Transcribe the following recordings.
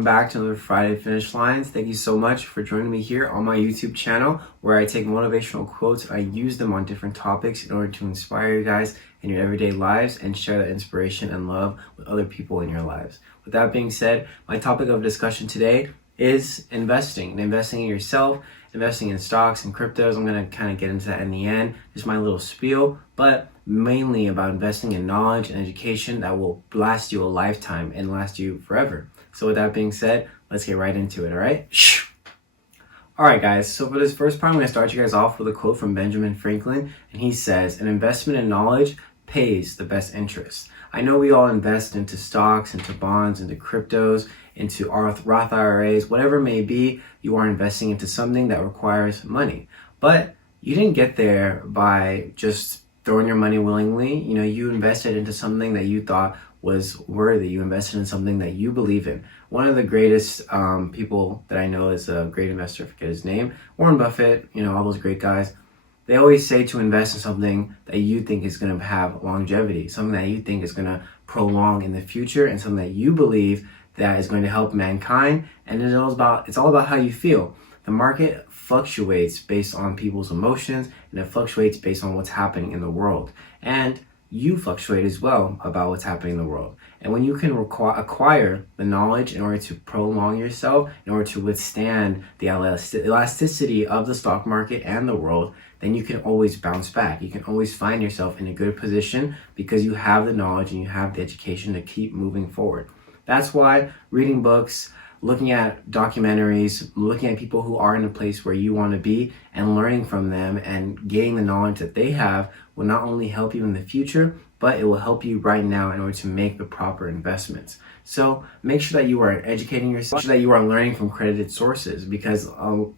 welcome back to another Friday Finish Lines. Thank you so much for joining me here on my YouTube channel where I take motivational quotes and I use them on different topics in order to inspire you guys in your everyday lives and share that inspiration and love with other people in your lives. With that being said, my topic of discussion today is investing in yourself, investing in stocks and cryptos. I'm going to kind of get into that in the end, just my little spiel, but mainly about investing in knowledge and education that will last you a lifetime and last you forever. So with that being said, let's get right into it, all right? All right, guys, so for this first part, I'm going to start you guys off with a quote from Benjamin Franklin, and he says, "An investment in knowledge pays the best interest." I know we all invest into stocks, into bonds, into cryptos, into Roth IRAs, whatever it may be, you are investing into something that requires money. But you didn't get there by just throwing your money willingly. You know, you invested into something that you thought was worthy. You invested in something that you believe in. One of the greatest people that I know is a great investor, I forget his name, Warren Buffett, you know, all those great guys. They always say to invest in something that you think is going to have longevity, something that you think is going to prolong in the future, and something that you believe that is going to help mankind. And it's all about how you feel. The market fluctuates based on people's emotions, and it fluctuates based on what's happening in the world. And you fluctuate as well about what's happening in the world. And when you can acquire the knowledge in order to prolong yourself, in order to withstand the elasticity of the stock market and the world, then you can always bounce back. You can always find yourself in a good position because you have the knowledge and you have the education to keep moving forward. That's why reading books, looking at documentaries, looking at people who are in a place where you want to be and learning from them and gaining the knowledge that they have will not only help you in the future, but it will help you right now in order to make the proper investments. So make sure that you are educating yourself, make sure that you are learning from credited sources, because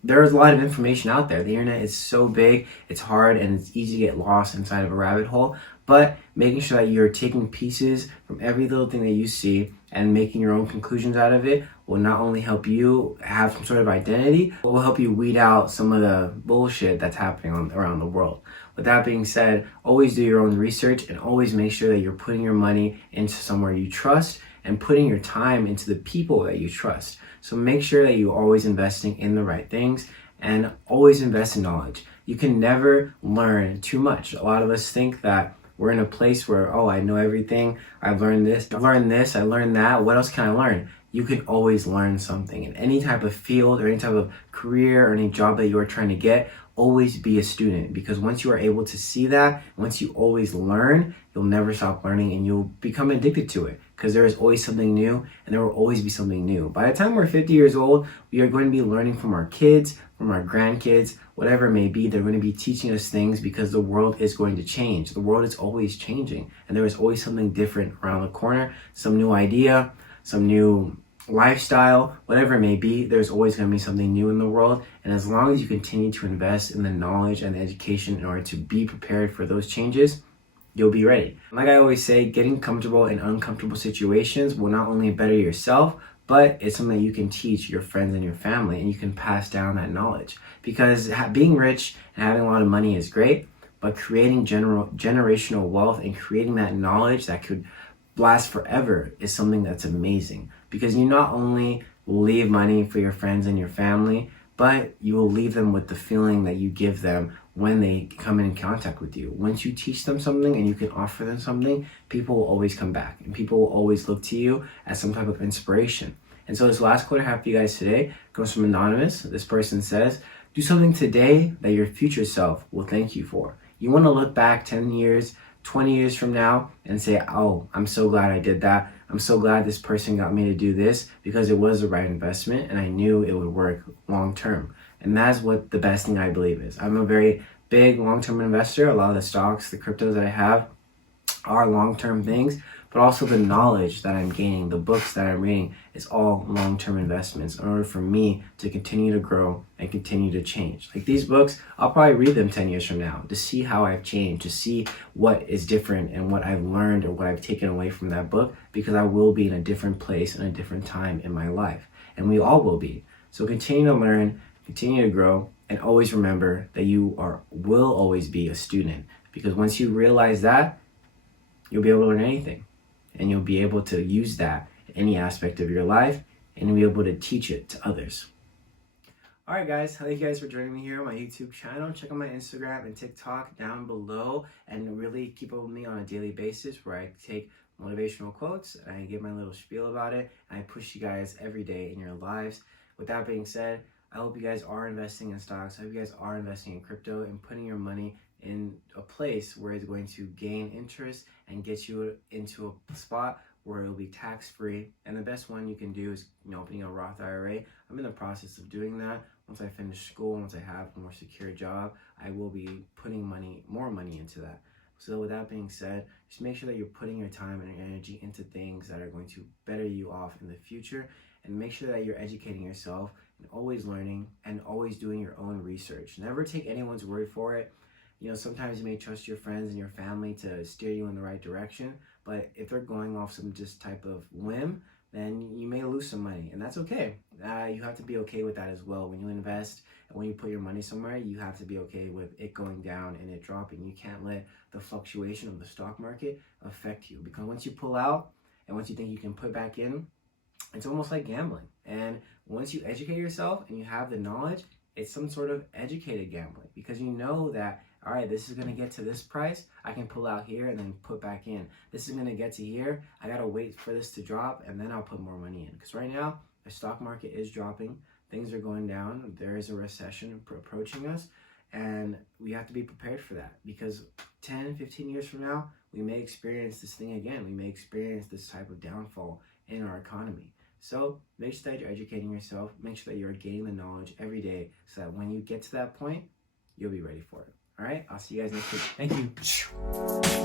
there is a lot of information out there. The internet is so big, it's hard, and it's easy to get lost inside of a rabbit hole. But making sure that you're taking pieces from every little thing that you see and making your own conclusions out of it will not only help you have some sort of identity, but will help you weed out some of the bullshit that's happening around the world. With that being said, always do your own research and always make sure that you're putting your money into somewhere you trust and putting your time into the people that you trust. So make sure that you're always investing in the right things and always invest in knowledge. You can never learn too much. A lot of us think that we're in a place where, oh, I know everything. I've learned this, I learned that. What else can I learn? You can always learn something in any type of field or any type of career or any job that you are trying to get. Always be a student, because once you are able to see that, once you always learn, you'll never stop learning and you'll become addicted to it, because there is always something new and there will always be something new. By the time we're 50 years old, we are going to be learning from our kids, from our grandkids, whatever it may be. They're going to be teaching us things because the world is going to change. The world is always changing and there is always something different around the corner, some new idea, some new lifestyle, whatever it may be. There's always going to be something new in the world, and as long as you continue to invest in the knowledge and the education in order to be prepared for those changes, you'll be ready. Like I always say, getting comfortable in uncomfortable situations will not only better yourself, but it's something that you can teach your friends and your family, and you can pass down that knowledge. Because being rich and having a lot of money is great, but creating generational wealth and creating that knowledge that could last forever is something that's amazing. Because you not only will leave money for your friends and your family, but you will leave them with the feeling that you give them when they come in contact with you. Once you teach them something and you can offer them something, people will always come back and people will always look to you as some type of inspiration. And so this last quote I have for you guys today comes from Anonymous. This person says, "Do something today that your future self will thank you for." You want to look back 10 years, 20 years from now and say, "Oh, I'm so glad I did that. I'm so glad this person got me to do this because it was the right investment and I knew it would work long term." And that's what the best thing I believe is. I'm a very big long-term investor. A lot of the stocks, the cryptos that I have are long-term things, but also the knowledge that I'm gaining, the books that I'm reading is all long-term investments in order for me to continue to grow and continue to change. Like these books, I'll probably read them 10 years from now to see how I've changed, to see what is different and what I've learned or what I've taken away from that book, because I will be in a different place and a different time in my life. And we all will be. So continue to learn, continue to grow, and always remember that you will always be a student, because once you realize that, you'll be able to learn anything and you'll be able to use that in any aspect of your life and you'll be able to teach it to others. Alright guys, thank you guys for joining me here on my YouTube channel. Check out my Instagram and TikTok down below and really keep up with me on a daily basis where I take motivational quotes and I give my little spiel about it and I push you guys every day in your lives. With that being said, I hope you guys are investing in stocks. I hope you guys are investing in crypto and putting your money in a place where it's going to gain interest and get you into a spot where it'll be tax-free. And the best one you can do is, opening a Roth IRA. I'm in the process of doing that. Once I finish school, once I have a more secure job, I will be putting more money into that. So with that being said, just make sure that you're putting your time and your energy into things that are going to better you off in the future, and make sure that you're educating yourself and always learning and always doing your own research. Never take anyone's word for it. Sometimes you may trust your friends and your family to steer you in the right direction, but if they're going off some just type of whim, then you may lose some money, and that's okay. You have to be okay with that as well. When you invest and when you put your money somewhere, you have to be okay with it going down and it dropping. You can't let the fluctuation of the stock market affect you, because once you pull out and once you think you can put back in, it's almost like gambling. And once you educate yourself and you have the knowledge, it's some sort of educated gambling, because you know that, all right, this is going to get to this price, I can pull out here and then put back in. This is going to get to here, I got to wait for this to drop and then I'll put more money in. Because right now, the stock market is dropping, things are going down, there is a recession approaching us, and we have to be prepared for that, because 10, 15 years from now, we may experience this thing again. We may experience this type of downfall in our economy. So make sure that you're educating yourself, make sure that you're gaining the knowledge every day so that when you get to that point, you'll be ready for it. All right, I'll see you guys next week. Thank you.